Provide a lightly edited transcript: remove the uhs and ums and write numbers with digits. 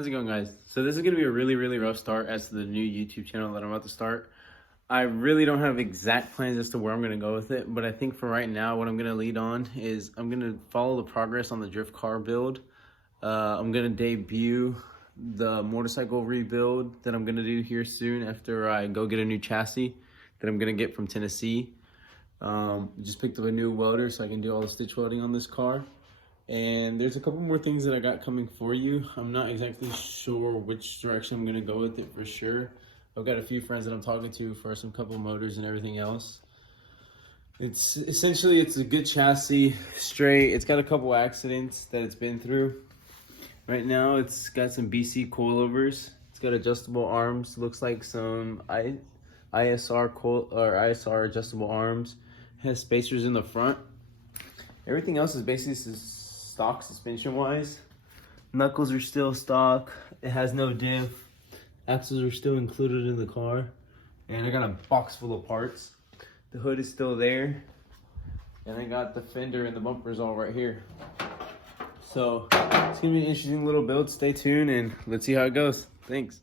How's it going, guys? So this is going to be a really rough start as to the new YouTube channel that I'm about to start. I really don't have exact plans as to where I'm going to go with it, but I think for right now what I'm going to lead on is I'm going to follow the progress on the drift car build. I'm going to debut the motorcycle rebuild that I'm going to do here soon after I go get a new chassis that I'm going to get from Tennessee. Just picked up a new welder so I can do all the stitch welding on this car. And there's a couple more things that I got coming for you. I'm not exactly sure which direction I'm gonna go with it for sure. I've got a few friends that I'm talking to for some couple motors and everything else. It's essentially a good chassis, straight. It's got a couple accidents that it's been through. Right now it's got some BC coilovers. It's got adjustable arms, looks like some ISR adjustable arms. It has spacers in the front. Everything else is basically stock suspension wise. Knuckles are still stock. It has no diff. Axles are still included in the car. And I got a box full of parts. The hood is still there. And I got the fender and the bumpers all right here. So it's gonna be an interesting little build. Stay tuned and let's see how it goes. Thanks.